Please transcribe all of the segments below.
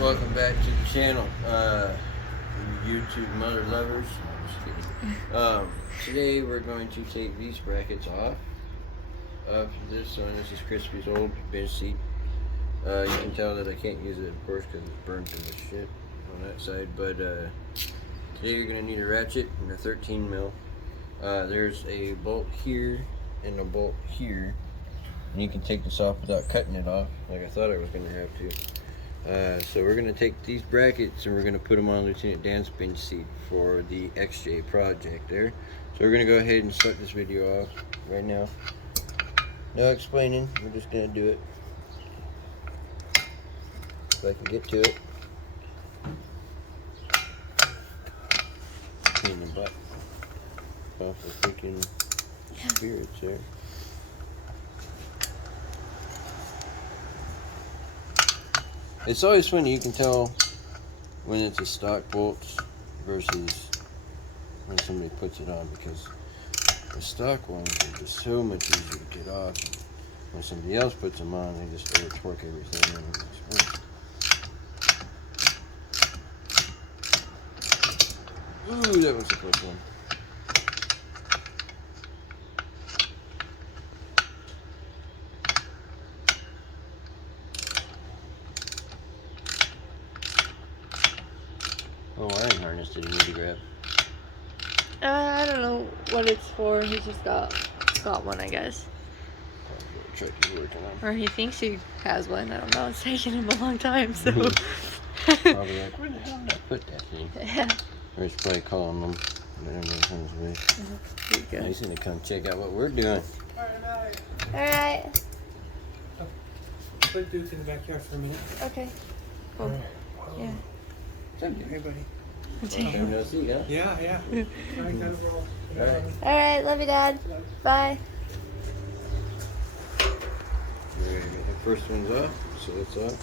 Welcome back to the channel, YouTube mother lovers. No, I'm just kidding. Today we're going to take these brackets off of this one. This is Crispy's old bench seat. You can tell that I can't use it, of course, because it's burnt in the shit on that side. But today you're going to need a ratchet and a 13 mil. There's a bolt here and a bolt here. And you can take this off without cutting it off, like I thought I was going to have to. So we're going to take these brackets and we're going to put them on Lieutenant Dan's bench seat for the XJ project there. So we're going to go ahead and start this video off right now. No explaining, we're just going to do it. If I can get to it. Pain in the butt. Off the freaking spirits there. It's always funny, you can tell when it's a stock bolt versus when somebody puts it on, because the stock ones are just so much easier to get off. When somebody else puts them on, they just over-torque everything and it just works. Ooh, that was a close one. Oh, wiring harness did he need to grab? I don't know what it's for. He just got one, I guess. Truck he's working on. Or he thinks he has one. I don't know. It's taken him a long time, so. Probably like, where the hell did I put that thing? Yeah. Or he's probably calling them. But everybody comes away. Good. He's gonna come check out what we're doing. Alright. Put Duke in the backyard for a minute. Okay. Cool. Yeah. Hey, buddy. Long time no see, huh? Yeah. Alright, gotta roll. Alright. Alright, love you, Dad. Bye. We're gonna get the first ones off, so that's off.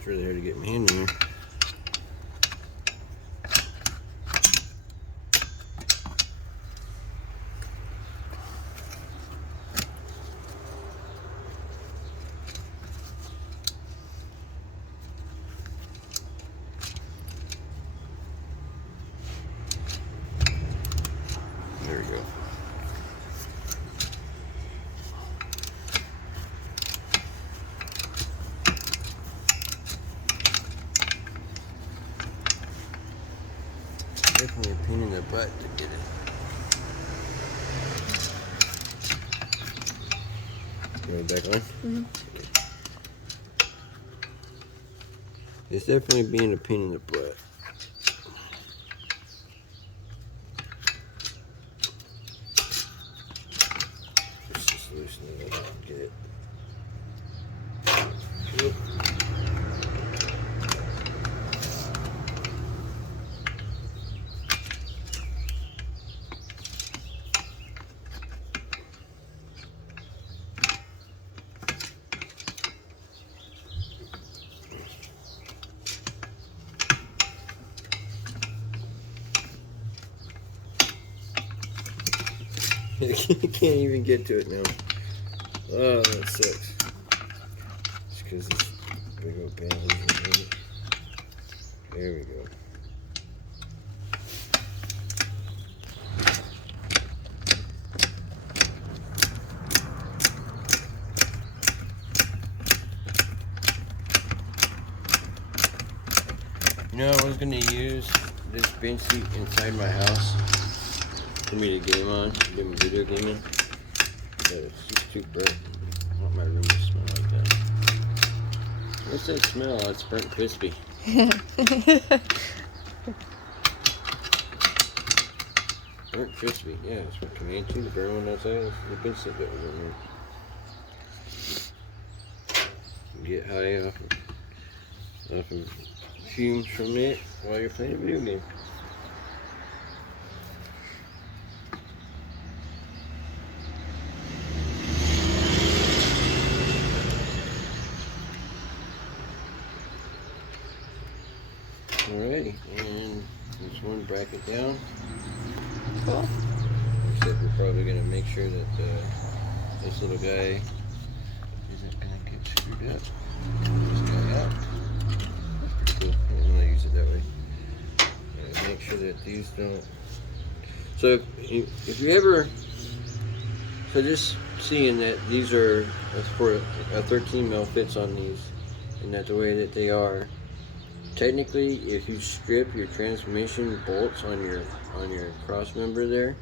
It's really hard to get my hand in there. There we go. Definitely a pain in the butt to get it. Go back on? Mm-hmm. It's definitely being a pain in the butt. Let's just loosen it up and get it. Yep. I can't even get to it now. Oh, that sucks. It's because this big old panel isn't in it. There we go. You know, I was going to use this bench seat inside my house for me to game on, get my video game in. But it's just too burnt. I want my room to smell like that. What's that smell? It's burnt crispy. Burnt crispy, yeah, that's what came into the burn one outside. That's the bench seat that was in there. Get high off of fumes from it while you're playing a video game. down. Cool. Except we're probably going to make sure that this little guy isn't going to get screwed up. This guy out. That's pretty cool. I'm going to use it that way. Make sure that these don't. So if you ever, so just seeing that these are for a 13 mil fits on these, and that's the way that they are. Technically, if you strip your transmission bolts on your cross member there,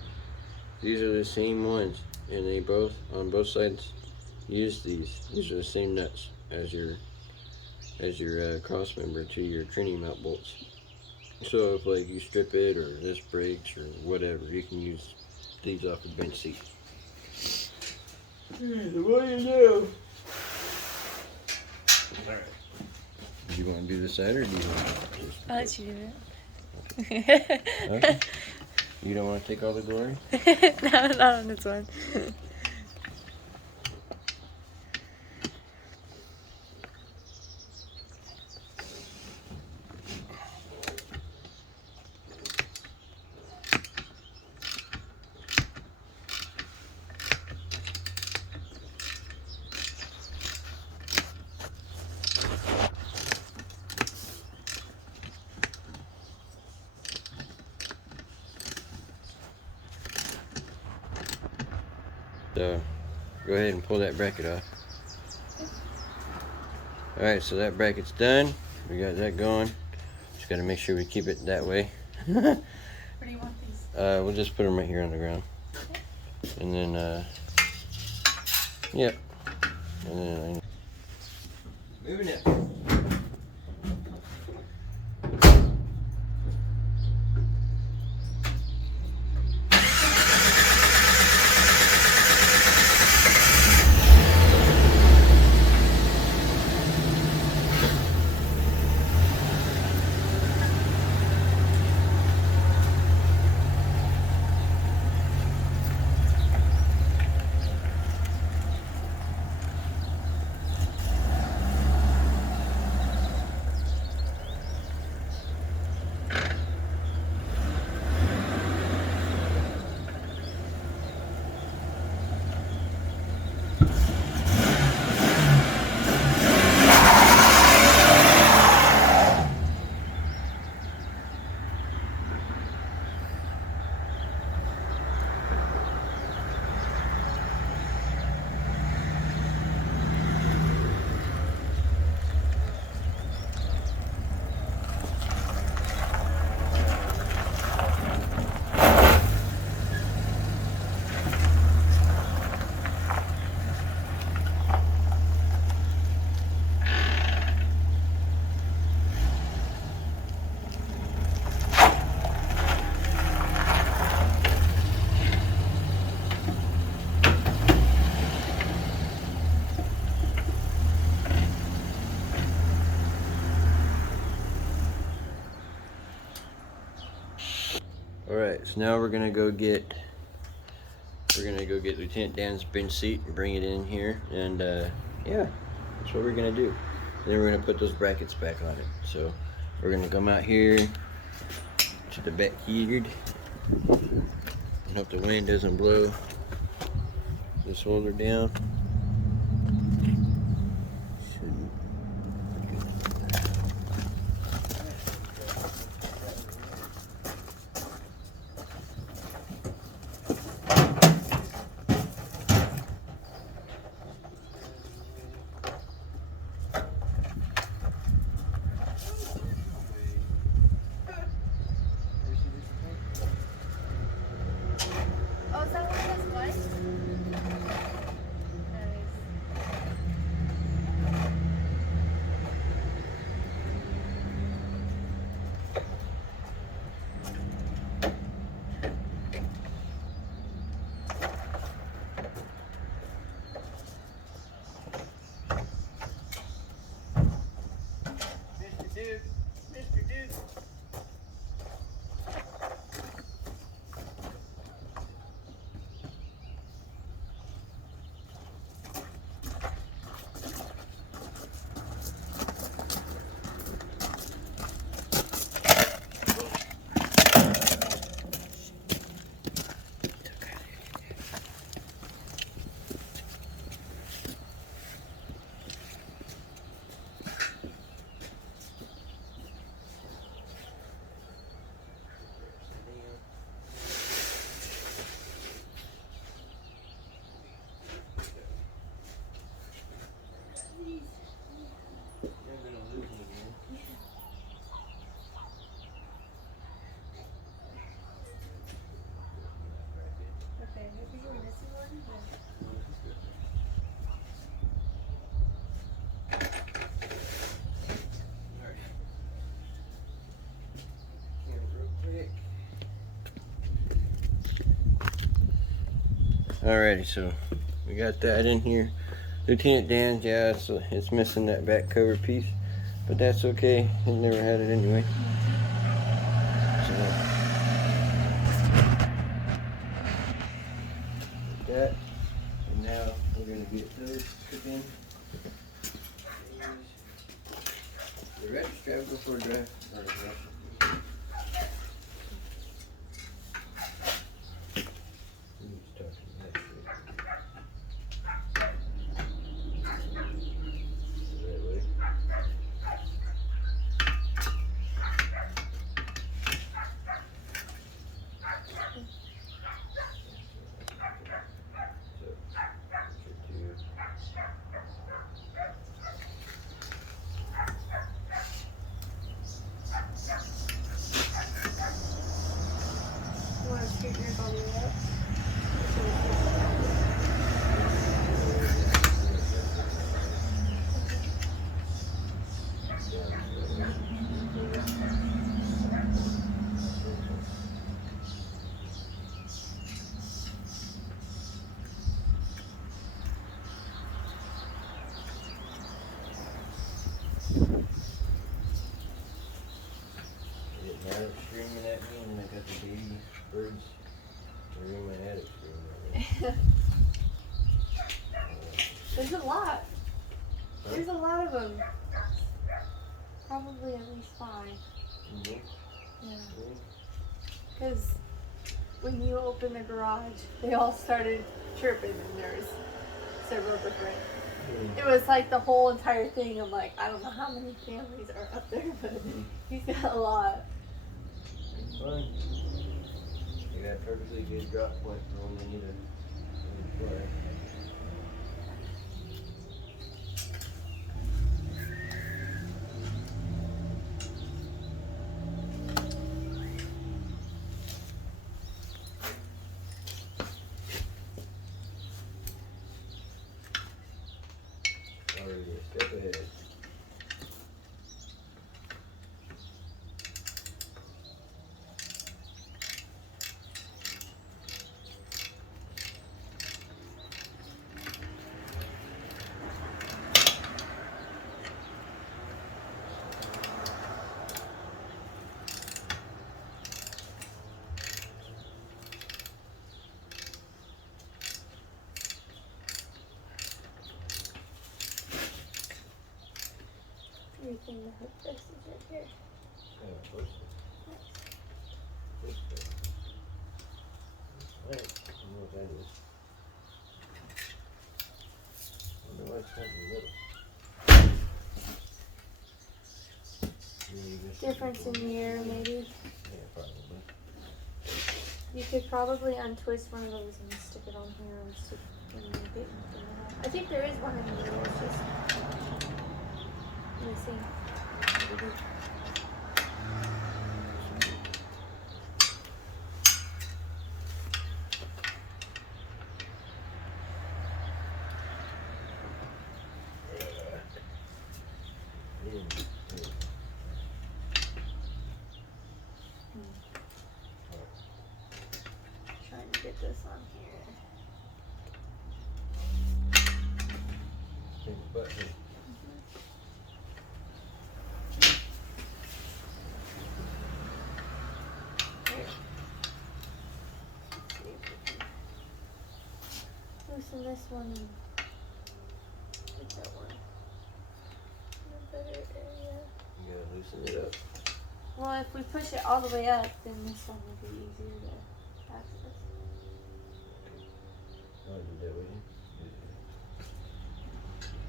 these are the same ones, and they both on both sides use these. These are the same nuts as your cross member to your training mount bolts. So if like you strip it or this breaks or whatever, you can use these off the bench seat. What do you do? Alright. Do you want to do the side or do you want to just... I'll let you do it. Okay. You don't want to take all the glory? No, not on this one. So, go ahead and pull that bracket off. Alright, so that bracket's done. We got that going. Just gotta make sure we keep it that way. Where do you want these? We'll just put them right here on the ground. And then, yep. And then, moving it. Alright, so now we're gonna go get Lieutenant Dan's bench seat and bring it in here, and yeah, that's what we're gonna do. And then we're gonna put those brackets back on it. So we're gonna come out here to the backyard and hope the wind doesn't blow this holder down. Shouldn't. Alrighty, so we got that in here. Lieutenant Dan's, yeah, it's missing that back cover piece, but that's okay. He never had it anyway. So that, and now we're gonna get those put in. The red strap before dry. You want to scoot yours all the way up? Screaming at me, and I got the baby birds. They're in my attic screaming at me. There's a lot. There's a lot of them. Probably at least 5. Mhm. Yeah. Because when you open the garage, they all started chirping, and there's several different. It was like the whole entire thing. I'm like, I don't know how many families are up there, but he's got a lot. It's fun. You got a perfectly good drop point for when you need a fly. Already a step ahead. Everything the hook this is right here. Yeah, close. Close. Right. I don't know what that is. I wonder why it's not in the middle. Difference in year, maybe. Yeah, probably. You could probably untwist one of those and stick it on here or stick it in the bit. I think there is one in here. It's just missing. Trying to get this on here. Big button. Loosen this one and get that one in a better area. You gotta loosen it up. Well, if we push it all the way up, then this one will be easier to access. I'll do that with you.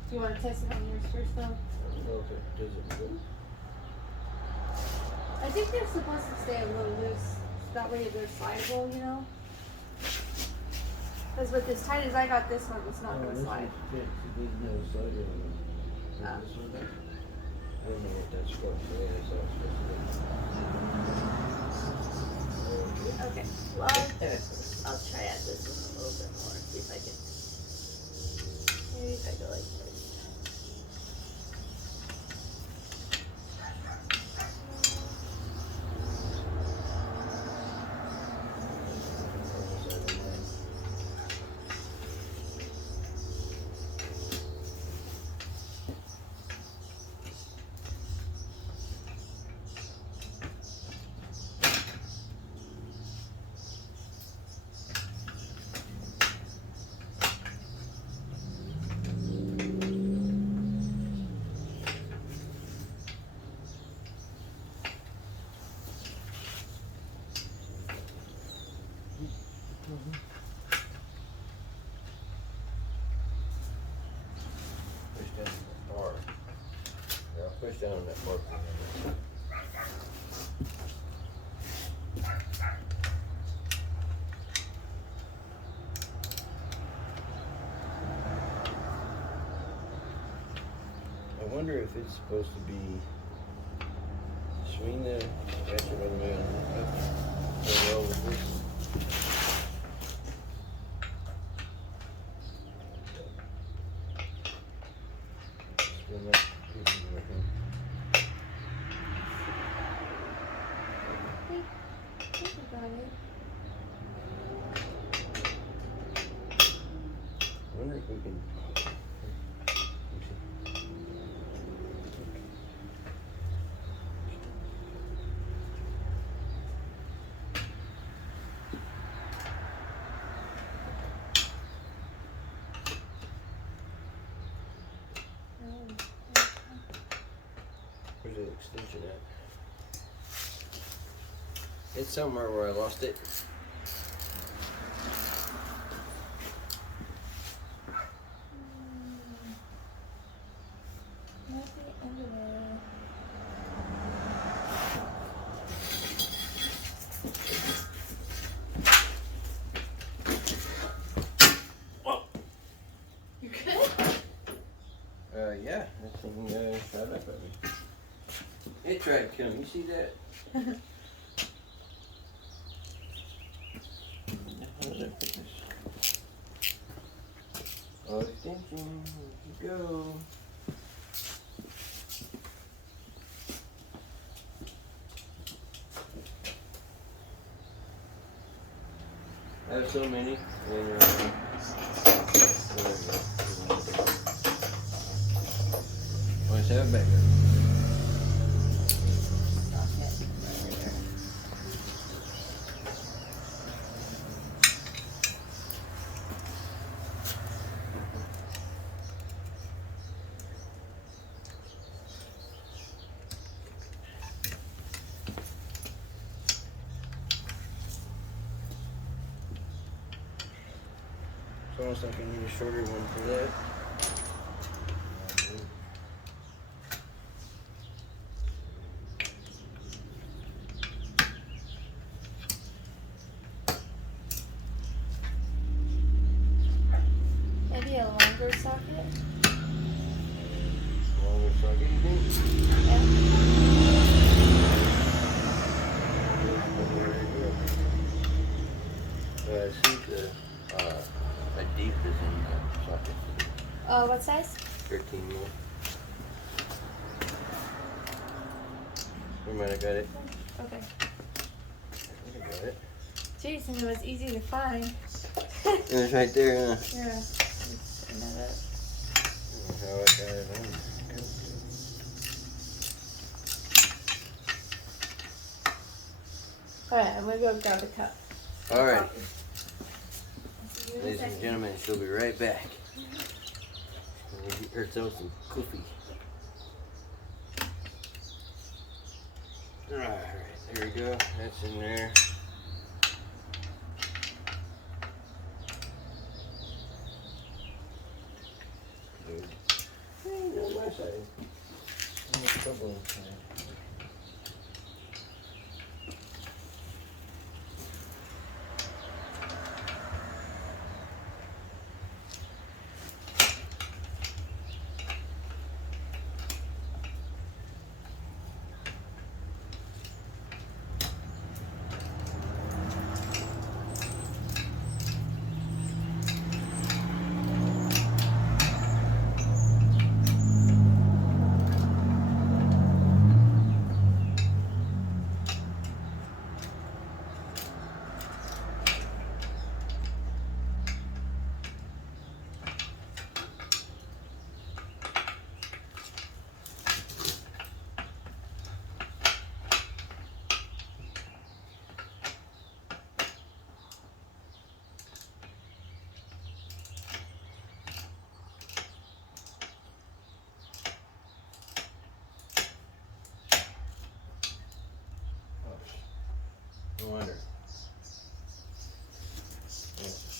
Do you want to test it on yours first, though? I don't know if it does it move. I think they're supposed to stay a little loose. That way they're slidable, you know? Because with as tight as I got this one, it's not going to slide. It doesn't have a slider on it. Ah. This one does? I don't know what that's for. Yeah, that's all it's supposed to be. Okay, well, I'll try at this one a little bit more, see if I can to like this. Push down that bar. Yeah, I'll push down on that bar. I wonder if it's supposed to be swing the ratchet all the way on up. Go well with this. Spin that. I think I got it. I wonder if we can. Where's the extension at? It's somewhere where I lost it. Nothing under there. Whoa. You good? Yeah, that thing shot up at me. It tried to kill me. You see that? How did I put this? Oh, extension. Here you go. I have so many. And, let's have it back there. It's almost like I need a shorter one for that. Maybe a longer socket? Longer socket, you think? Yeah. See a deep is in the socket. What size? 13 mil. We might have got it. Okay. I think I got it. Jeez, and it was easy to find. It was right there, huh? Yeah. Just another. I don't know how I got it on. Alright, I'm gonna go grab a cup. Alright, See you in a ladies and second. gentlemen, she'll be right back. We'll get herself some coffee. Alright, there we go. That's in there. Good. Hey, on my side. No trouble inside.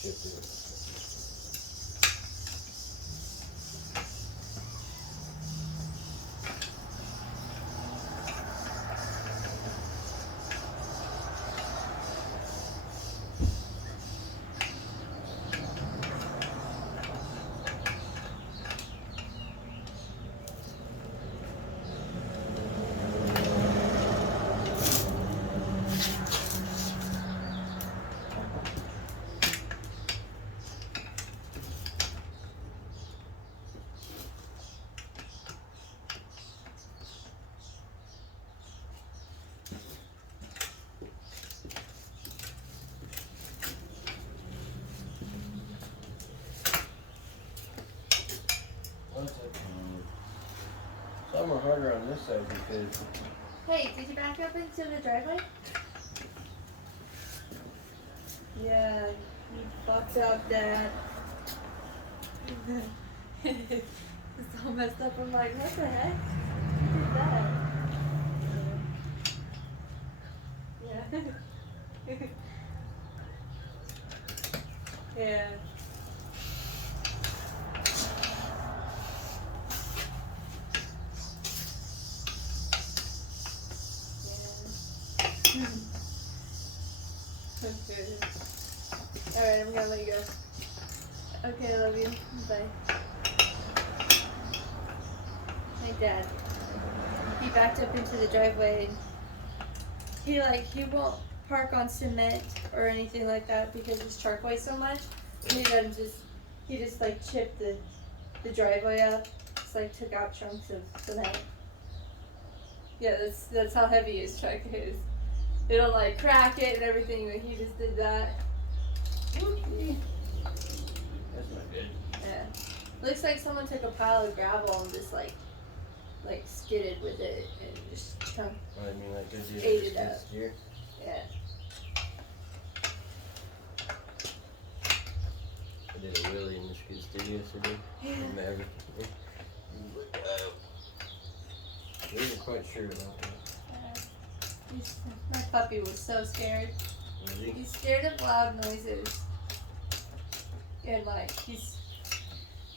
chip in. Some are harder on this side because. Hey, did you back up into the driveway? Yeah, you fucked up, Dad. It's all messed up. I'm like, what the heck? Who did that? Yeah. Yeah. Okay. Alright, I'm gonna let you go. Okay, I love you. Bye. My dad. He backed up into the driveway. He won't park on cement or anything like that because his truck weighs so much. He just like chipped the driveway up. Just like took out chunks of cement. Yeah, that's how heavy his truck is. It'll like crack it and everything, but he just did that. Whoopsie. That's not good. Yeah. Looks like someone took a pile of gravel and just like skidded with it and just chunked. I mean, like I did Ate it up. here. Yeah. I did a wheelie in the skid steer yesterday. Yeah. Maverick. I wasn't quite sure about that. My puppy was so scared. Was he? He's scared of loud noises. And like he's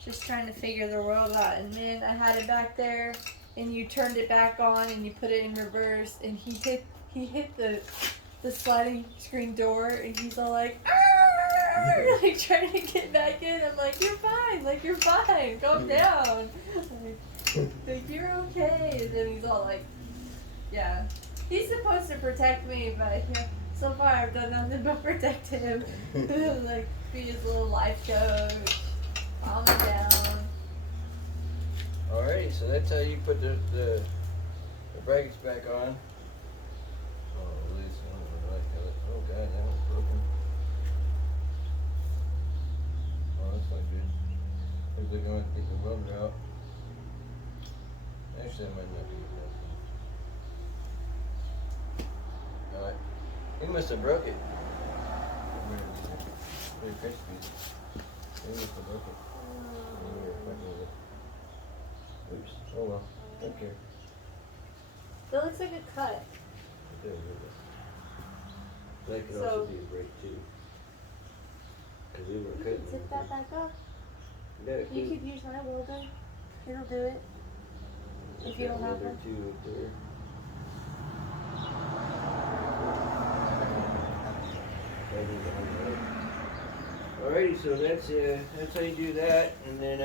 just trying to figure the world out. And then I had it back there and you turned it back on and you put it in reverse and he hit the sliding screen door and he's all like like trying to get back in. I'm like, you're fine, calm down. Like you're okay. And then he's all like, yeah. He's supposed to protect me, but yeah, so far I've done nothing but protect him. Like, be his little life coach, calm him down. Alrighty, so that's how you put the brackets back on. Oh, at least I don't like how that. Oh god, that one's broken. Oh, that's not good. Looks like I'm going to get the welder out. Actually, I might not do that. Alright. He must have broke it. He must have broke it. Oops. Oh well. Don't care. That looks like a cut. That could So- also be a break too. Because we were You cutting. can zip that back up. Yeah, it You could. could use my welder. It'll do it. If you don't have one. one. Two up there. Alrighty, so that's how you do that, and then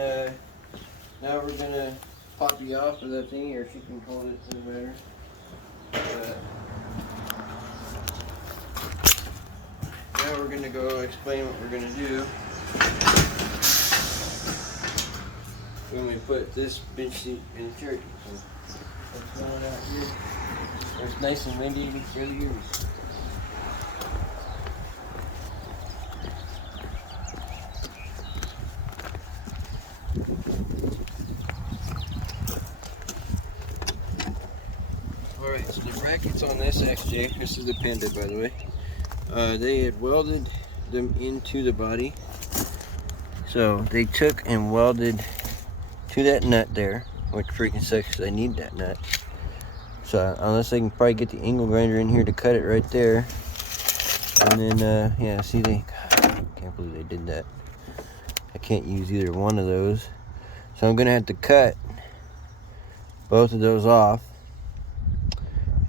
now we're gonna pop you off of that thing, or she can hold it for better. Now we're gonna go explain what we're gonna do when we put this bench seat in the church. So, what's going on out here? It's nice and windy, it's really yours. Alright, so the brackets on this XJ, this is the panda by the way, they had welded them into the body. So they took and welded to that nut there, which freaking sucks because I need that nut. So unless they can probably get the angle grinder in here to cut it right there. And then, yeah, see they, God, can't believe they did that. I can't use either one of those. So I'm gonna have to cut both of those off.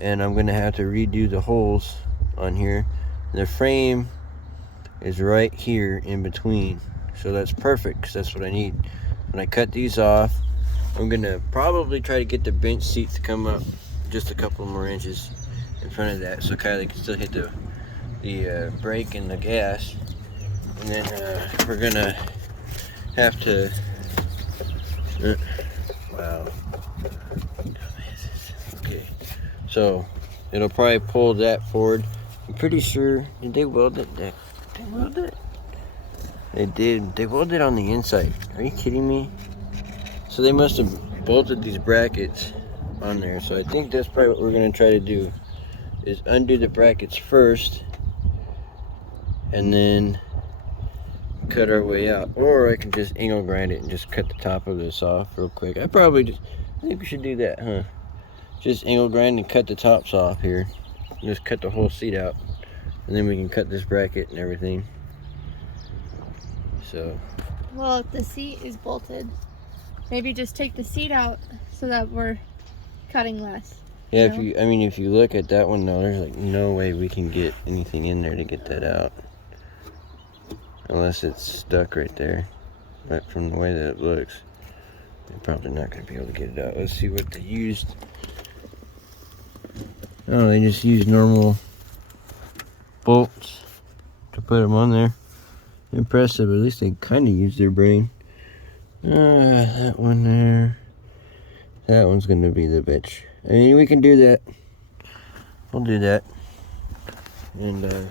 And I'm gonna have to redo the holes on here. The frame is right here in between. So that's perfect, because that's what I need. When I cut these off, I'm gonna probably try to get the bench seat to come up just a couple more inches in front of that, so Kylie can still hit the brake and the gas. And then we're gonna have to wow. Okay, so it'll probably pull that forward. I'm pretty sure, did they weld it? Did they weld it? They did. They welded it on the inside. Are you kidding me? So they must have bolted these brackets on there. So I think that's probably what we're gonna try to do, is undo the brackets first and then cut our way out. Or I can just angle grind it and just cut the top of this off real quick. I think we should do that, huh? Just angle grind and cut the tops off here. Just cut the whole seat out, and then we can cut this bracket and everything. So, well, if the seat is bolted, maybe just take the seat out so that we're cutting less. yeah, if you look at that one though, there's like no way we can get anything in there to get that out. Unless it's stuck right there. But from the way that it looks, they're probably not going to be able to get it out. Let's see what they used. Oh, they just used normal bolts to put them on there. Impressive. At least they kind of used their brain. That one there. That one's going to be the bitch. I mean, we can do that. We'll do that. And,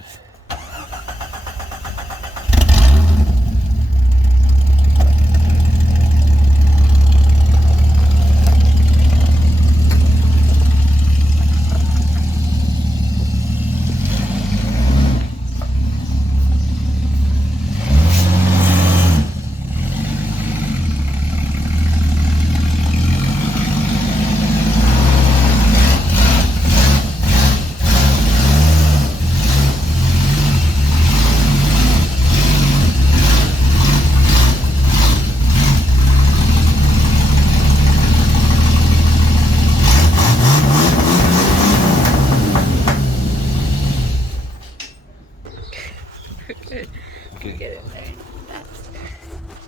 Get it there. That's,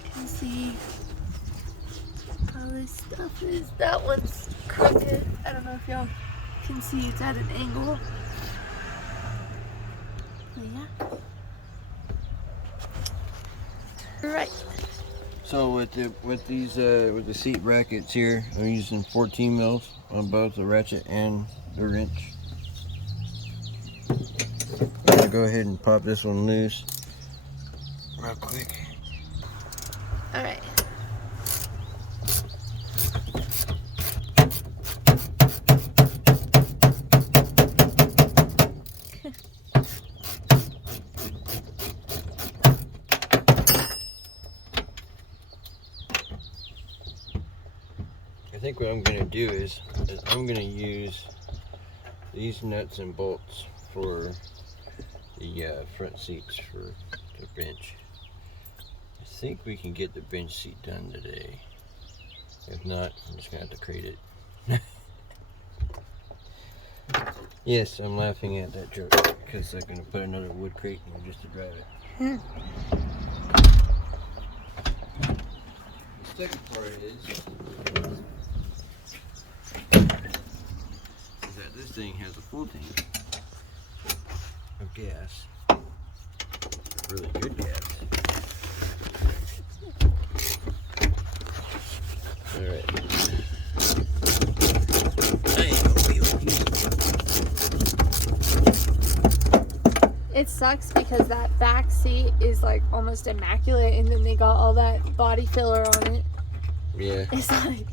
you can see how this stuff is. That one's crooked. I don't know if y'all can see, it's at an angle. But yeah. Right. So with the seat brackets here, I'm using 14 mils on both the ratchet and the wrench. I'm gonna go ahead and pop this one loose real quick. All right. I think what I'm gonna do is I'm gonna use these nuts and bolts for the front seats for the bench. I think we can get the bench seat done today. If not, I'm just gonna have to crate it. Yes, I'm laughing at that joke because I'm gonna put another wood crate in just to drive it. The second part is that this thing has a full tank of gas, really good gas. All right. It sucks because that back seat is like almost immaculate, and then they got all that body filler on it. Yeah. It's like,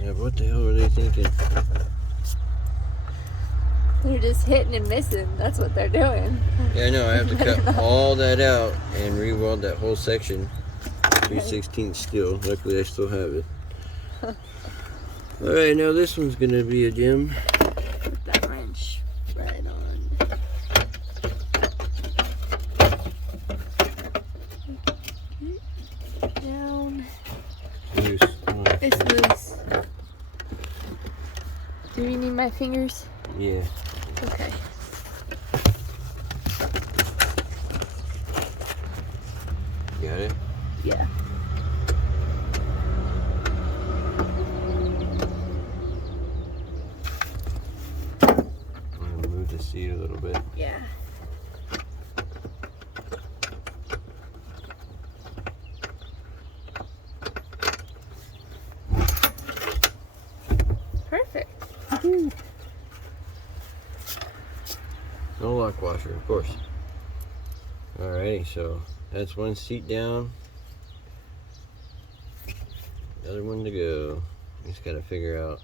Yeah, what the hell were they thinking? they're just hitting and missing. That's what they're doing. Yeah, I know. I have to cut all that out and re-weld that whole section. 3/16 steel. Luckily, I still have it. All right, now this one's gonna be a gem. Put that wrench right on. Down. Loose. It's loose. Do you need my fingers? Yeah. Okay. Got it? Yeah. I'm gonna move the seat a little bit. Yeah. Perfect. No lock washer, of course. Alrighty, so that's one seat down. Another one to go. Just gotta figure out.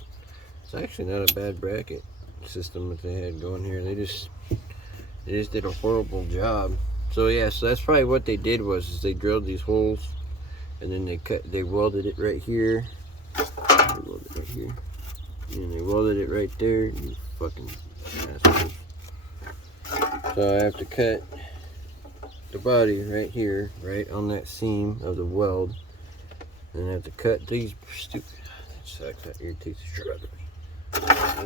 It's actually not a bad bracket system that they had going here. They just did a horrible job. So yeah, so that's probably what they did is they drilled these holes and then they welded it right here. They welded it right here. And they welded it right there. You fucking assholes. So I have to cut the body right here, right on that seam of the weld. And I have to cut these stupid. That sucked. That irritates the shit out of me.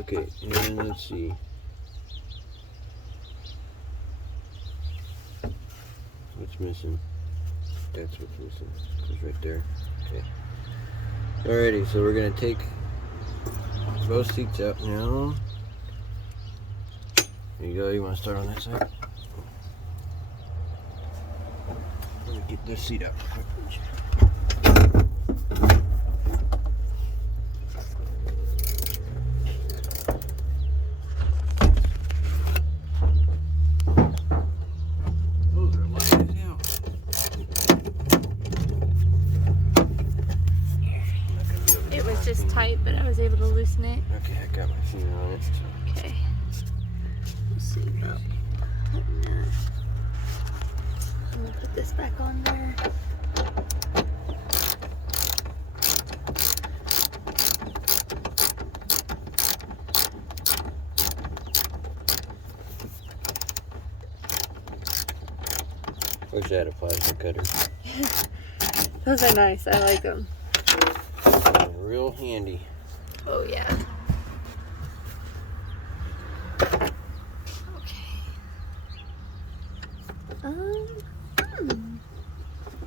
Okay, and let's see. What's missing? That's what's missing. It's right there. Okay. Alrighty, so we're gonna take both seats out now. There you go. You want to start on that side? Let me get this seat up. Those are light as hell. It was just tight, but I was able to loosen it. Okay, I got my finger on it. So. Okay. Let's see. I'm gonna put this back on there. Wish I had a plasma cutter. Those are nice. I like them. They're real handy. Oh yeah. Okay.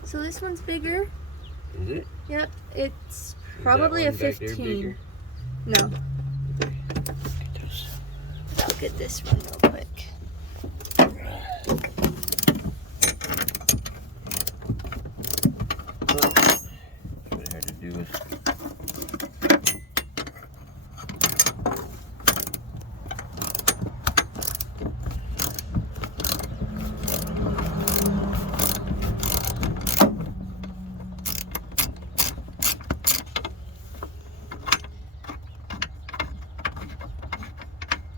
So this one's bigger. Is it? Yep. It's Is probably a that one back there 15. bigger? No. Get those. I'll get this one real quick. What I had to do is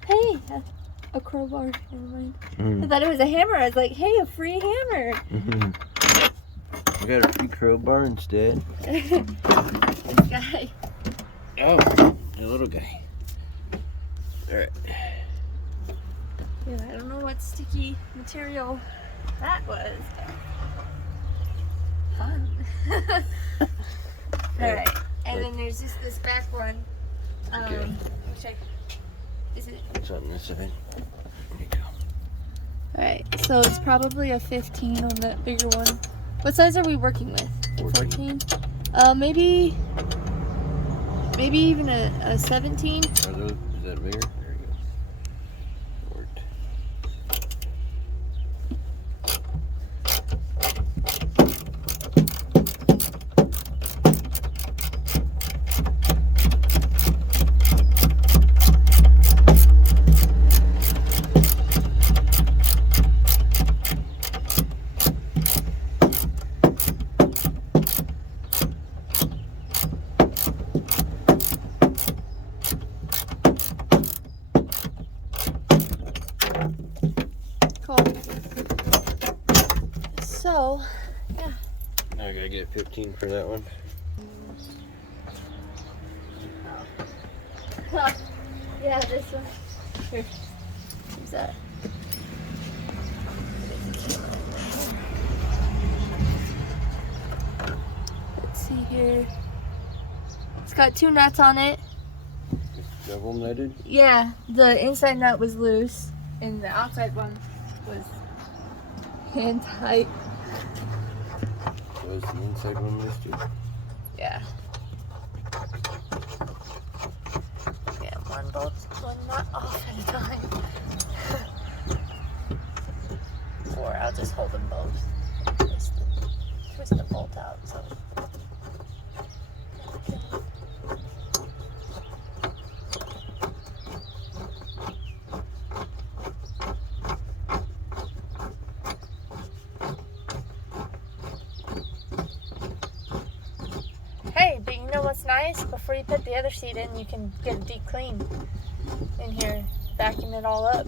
Hey, a crowbar. Never mind. I thought it was a hammer. I was like, hey, a free hammer. I got a free crowbar instead. This guy. Oh, a little guy. Alright. Yeah, I don't know what sticky material that was. Fun. Alright, and then there's just this back one. Okay. Which is it? It's on this side. There you go. Alright, so it's probably a 15 on that bigger one. What size are we working with? 14? Maybe even a 17? Are those, is that bigger? There you go. Worked. Cool. So, yeah. Now I gotta get 15 for that one. Yeah, this one. Here. Who's that? here. It's got 2 nuts on it. Double nutted? Yeah, the inside nut was loose and the outside one was hand tight. Was the inside one loose too? Yeah. Yeah, one nut off at a time. Or I'll just hold them both. Twist the bolt out. So. Hey, but you know what's nice? Before you put the other seat in, you can get a deep clean in here. Vacuum it all up.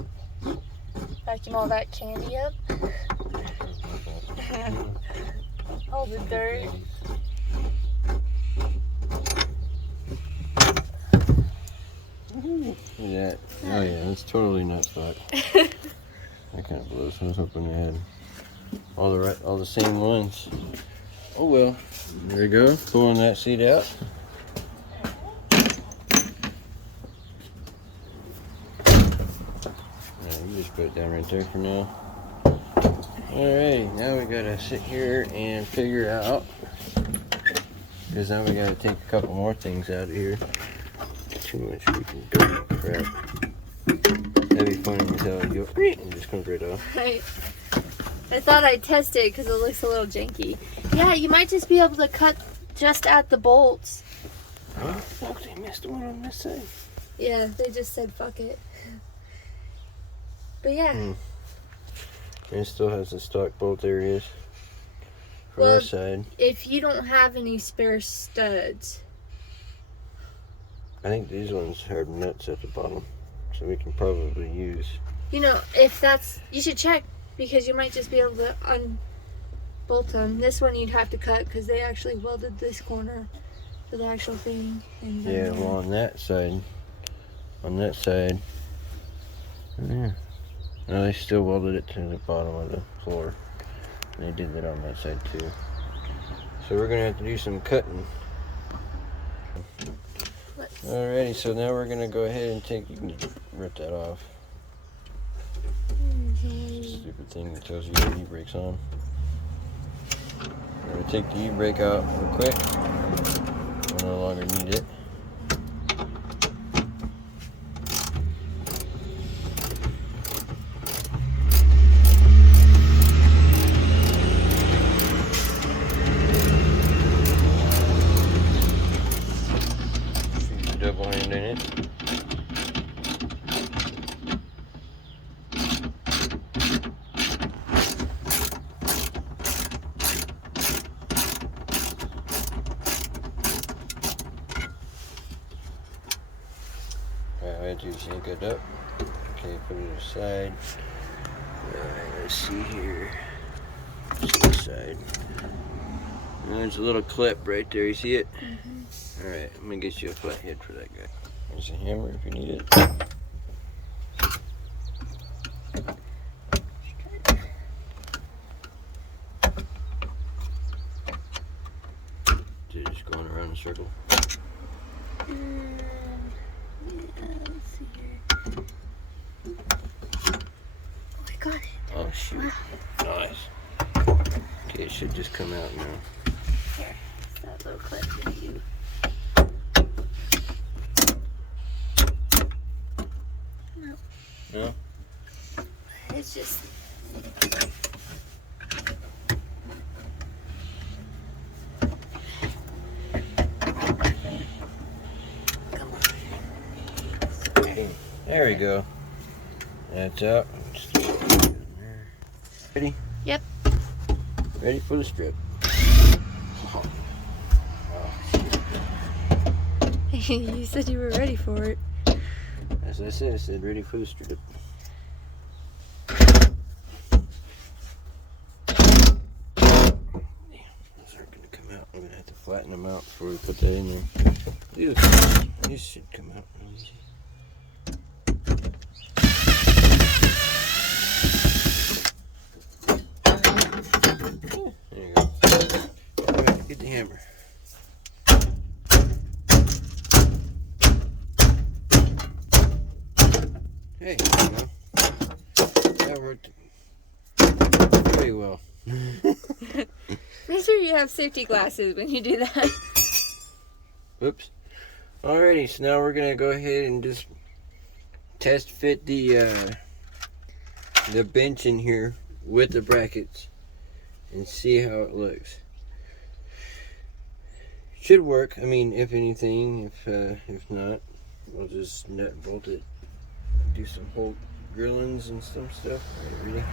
Vacuum all that candy up. All the dirt. Look at that. Oh yeah, that's totally nut spot. That kind of blows. I was hoping they had all the same ones. Oh well. There we go. Pulling that seat out. You just put it down right there for now. Alright, now we gotta sit here and figure out, because now we gotta take a couple more things out of here. Too much freaking dirt and crap. That'd be funny until you go and just comes right off. Right. I thought I'd test it because it looks a little janky. Yeah, you might just be able to cut just at the bolts. Huh? Look, they missed one on this side. Yeah, they just said fuck it. But yeah. And it still has the stock bolt areas for Well, this side. If you don't have any spare studs. I think these ones have nuts at the bottom, so we can probably use. You know, if that's, you should check because you might just be able to unbolt them. This one you'd have to cut because they actually welded this corner for the actual thing. And Yeah, well on that side, yeah. No, they still welded it to the bottom of the floor. They did that on that side too. So we're gonna have to do some cutting. Alrighty, so now we're gonna go ahead and you can rip that off. Stupid thing that tells you your e-brake's on. We're gonna take the e-brake out real quick. We no longer need it. Double hand in it. Alright, I do shake it up. Okay, put it aside. Alright, let's see here. See this side. And there's a little clip right there, you see it? Alright, I'm gonna get you a flat head for that guy. There's a hammer if you need it. Just going around in a circle. yeah, let's see here. Oh, I got it. Oh shoot. Wow. Nice. Okay, it should just come out now. Here, that little clip for you. No? It's just. Come on. Okay, there we go. That's out. Ready? Yep. Ready for the strip. You said you were ready for it. As I said ready for the strip. Those aren't going to come out. I'm going to have to flatten them out before we put that in there. These should come out real easy. There you go. Alright, get the hammer. Hey, that worked very well. Make sure you have safety glasses when you do that. Whoops. Alrighty, so now we're gonna go ahead and just test fit the bench in here with the brackets and see how it looks. Should work. I mean, if anything, if not, we'll just nut and bolt it. Do some whole grillings and some stuff. Alright, ready?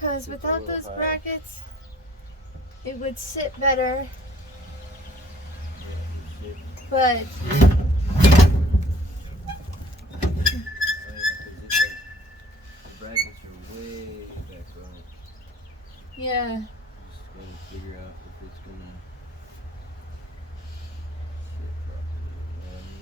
Because without those brackets, it would sit better. But The brackets are way back on. yeah, Just gotta figure out if it's gonna sit properly.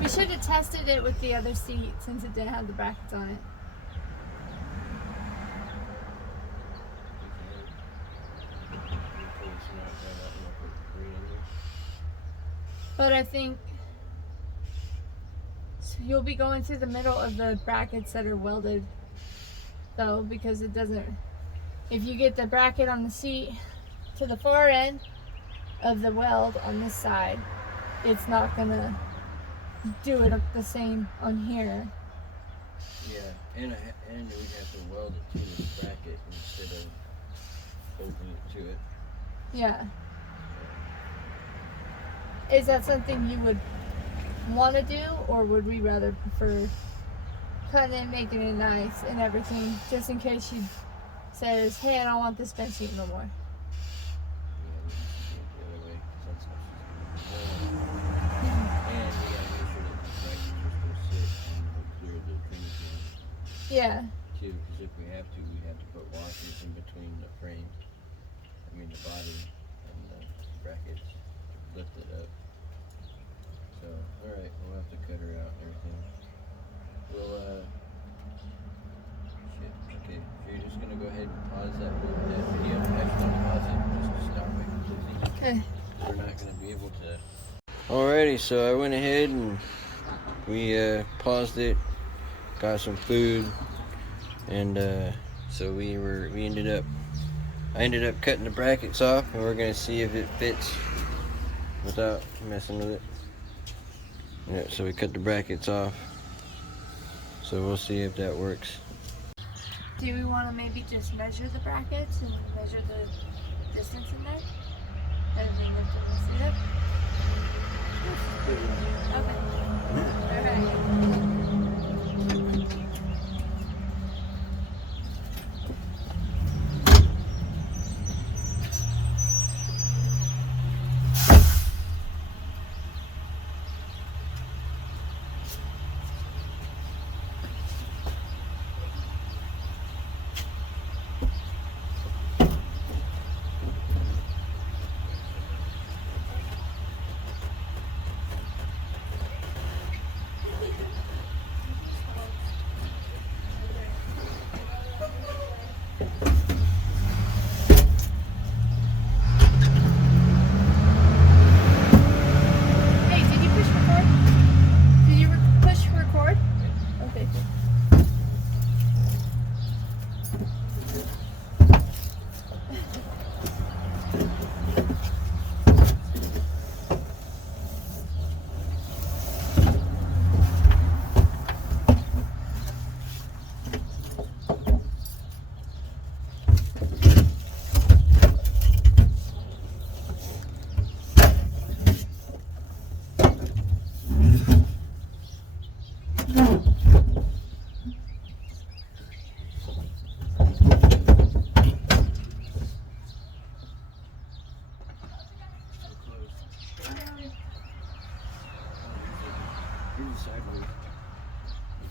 we should have tested it with the other seat since it didn't have the brackets on it. But I think so you'll be going through the middle of the brackets that are welded, though, because it doesn't. If you get the bracket on the seat to the far end of the weld on this side, it's not gonna do it the same on here. Yeah, and we'd have to weld it to the bracket instead of bolting it to it. Yeah. Is that something you would want to do, or would we rather prefer cutting it, making it nice and everything, just in case she says, hey, I don't want this bench seat no more? Yeah, we can do it the other way, 'cause that's how she's gonna be. And we gotta make sure that the brackets are supposed to sit and will clear the trimming pin Yeah. too, because if we have to put washers in between the frame, the body and the brackets to lift it up. So, alright, we'll have to cut her out and everything. We'll, shit, okay, so you're just gonna go ahead and pause that video. Actually, don't pause it, just stop it completely. Okay. We're not gonna be able to. Alrighty, so I went ahead and we paused it, got some food, and so I ended up cutting the brackets off, and we're gonna see if it fits without messing with it. Yeah, so we cut the brackets off. So we'll see if that works. Do we want to maybe just measure the brackets and measure the distance in there? Rather than lifting the seat up? Okay. Alright.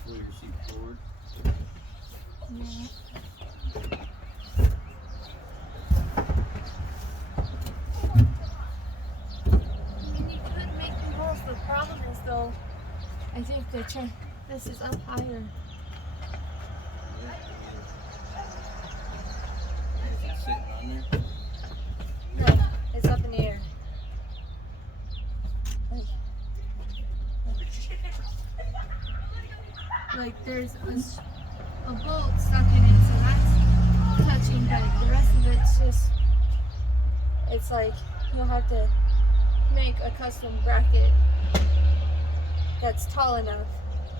pull your seat forward. Yeah. I mean, you could make the holes. The problem is, though, I think this is up higher. Is it sitting on there? No, it's up in the air. Like there's a bolt stuck in it, so that's touching, but the rest of it's just, it's like you'll have to make a custom bracket that's tall enough,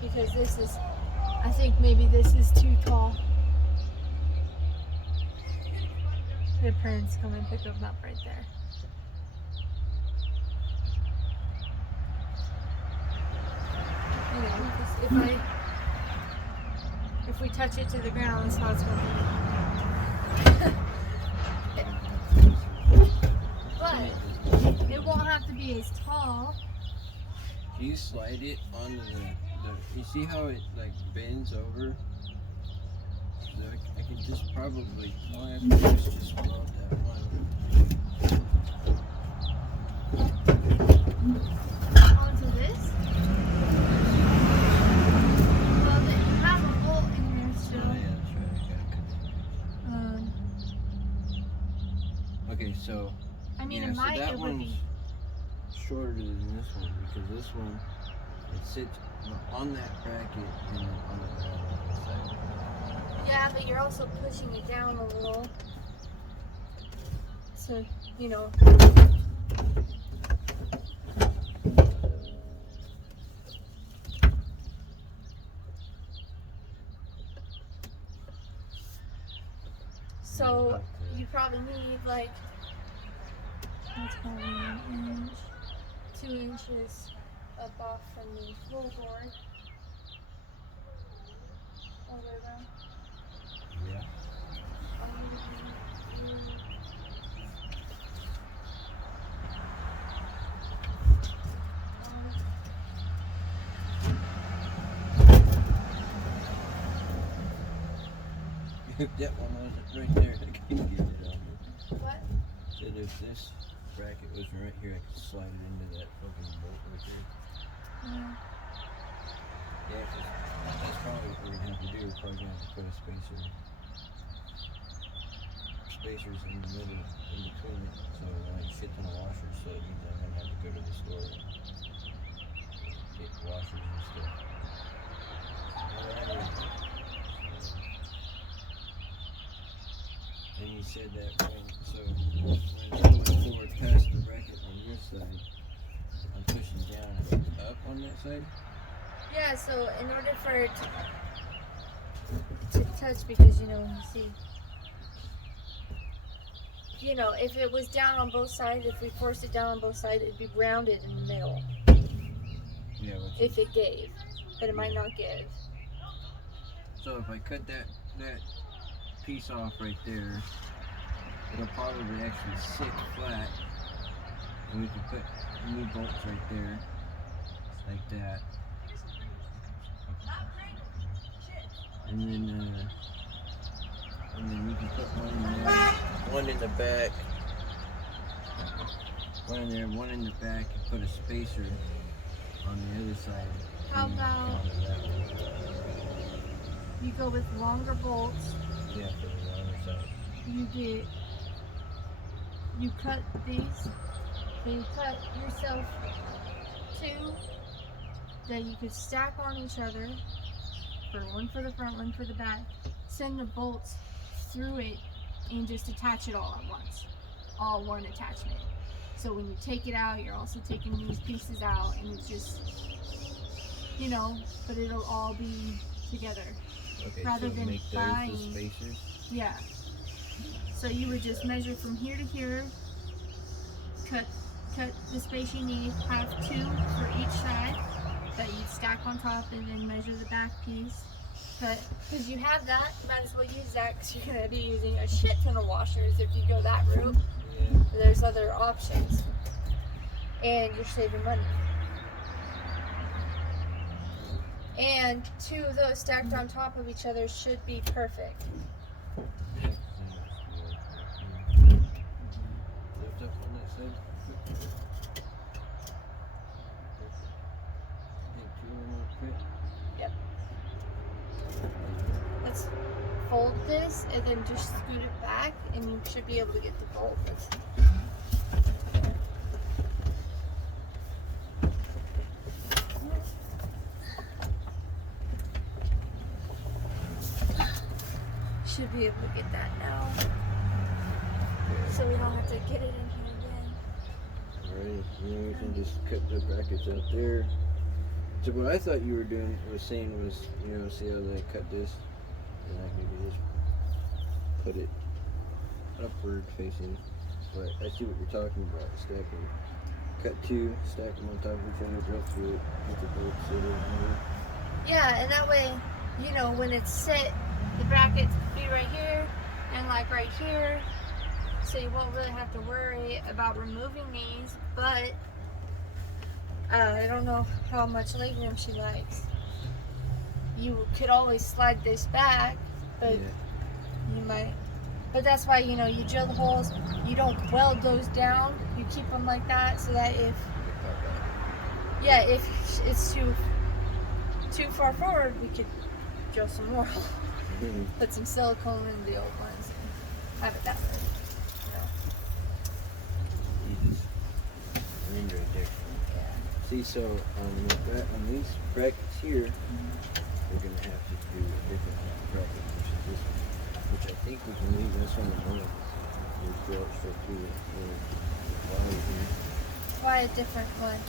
because this is, I think maybe this is too tall. The parents come and pick them up right there. You know, 'cause if we touch it to the ground, that's how it's going to be. But it won't have to be as tall. Do you slide it onto the you see how it like bends over? So I can just probably, all I have to do is just weld that one. Onto this? Well, then you have a bolt in there still. Oh yeah, that's right. I got it. Okay, so I mean, yeah, it so might, that it would one's be. shorter than this one because this one it sits on that bracket and on the side. Yeah, but you're also pushing it down a little. So, you know. So, you probably need like, that's probably 1 inch, 2 inches up off from the floorboard. All the way around. Yeah. If that one wasn't right there, I couldn't get it on. What? Said if this bracket was right here, I could slide it into that fucking bolt right there. Yeah. Yeah, 'cause that's probably what we're gonna have to do. We're probably gonna have to put a spacers in the middle, in between it, so when it fits in a washer, so it means I'm gonna have to go to the store and get washers and stuff. And you said that when it's going forward past the bracket on this side, I'm pushing down up on that side. Yeah, so in order for it to touch, because you see, if it was down on both sides, if we forced it down on both sides, it'd be rounded in the middle. Yeah. If it gave, but it might not give. So if I cut that piece off right there, it'll probably actually sit flat, and we can put new bolts right there, like that. And then we can put one in there, one in the back, one in there, one in the back, and put a spacer on the other side. How about you go with longer bolts? Yeah, for the other side. You cut these, so you cut yourself 2 that you could stack on each other, one for the front, one for the back. Send the bolts through it and just attach it all at once, all one attachment. So when you take it out, you're also taking these pieces out, and it's just, but it'll all be together. Okay, rather so than make buying. those the spacers? Yeah. So you would just measure from here to here, cut the space you need, have 2 for each side that you'd stack on top, and then measure the back piece. Cut, because you have that, you might as well use that, because you're going to be using a shit ton of washers if you go that route. Yeah. There's other options, and you're saving money. And 2 of those stacked on top of each other should be perfect. Lift up on that side. Think 2 of them will fit. Yep. Let's fold this and then just scoot it back, and you should be able to get the bolt. Should be able to get that now, so we don't have to get it in here again. Alright, then we can just cut the brackets out there. So what I thought you were doing was saying was, you know, see how they cut this, and I can just put it upward facing. But I see what you're talking about, stacking. Cut 2, stack them on top of each other, drill through it, get the bolts in there. Yeah, and that way, you know, when it's set, the brackets be right here and like right here, so you won't really have to worry about removing these. But I don't know how much legroom she likes. You could always slide this back, but you might. But that's why, you know, you drill the holes. You don't weld those down. You keep them like that, so that if it's too far forward, we could drill some more. Put some silicone in the old ones and have it that way. You just wind right there. Yeah. See, so on these brackets here, we're gonna have to do a different bracket versus this one, which I think we can leave this one alone. We'll drill it straight through it. Wire here. Why a different one?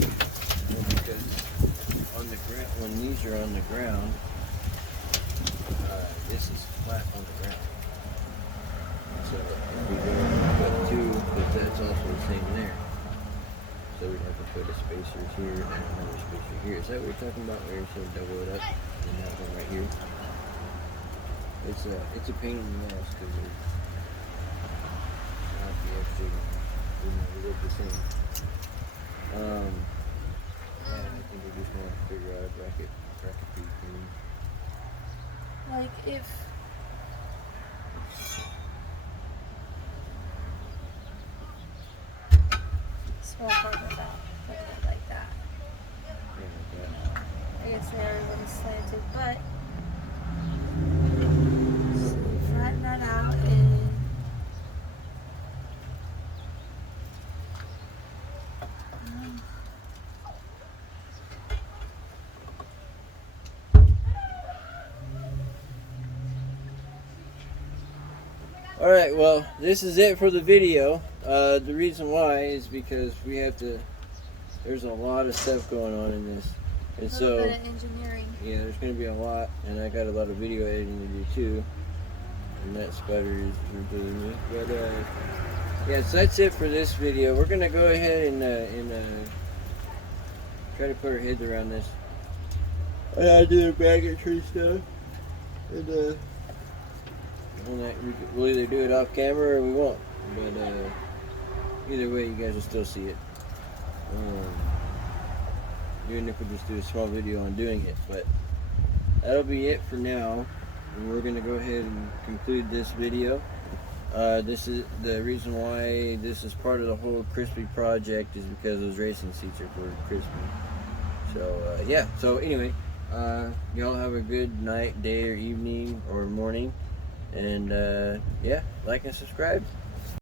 Well, because on the ground, when these are on the ground, this is flat on the ground. So if we go and put 2, but that's also the same there. So we'd have to put a spacer here and another spacer here. Is that what you're talking about? Where you sort of double it up and have one right here? It's a pain in the ass because they're not the extra, you know, they look the same. Yeah, I think we just want to figure out a bracket piece. Like if small part of that, put it like that. I guess they are a little slanted, but so flatten that out and Alright, well, this is it for the video. The reason why is because we have to, there's a lot of stuff going on in this. And a little so, bit of engineering. yeah, there's going to be a lot, and I got a lot of video editing to do too. And that spider is doing me. But, yeah, so that's it for this video. We're going to go ahead and try to put our heads around this. I gotta do the bracketry stuff. And, we'll either do it off camera or we won't, but either way you guys will still see it, even if we just do a small video on doing it. But that'll be it for now, and we're gonna go ahead and conclude this video. This is the reason why this is part of the whole Crispy project, is because those racing seats are for Crispy. So yeah, so anyway, y'all have a good night, day, or evening, or morning. And yeah, like and subscribe.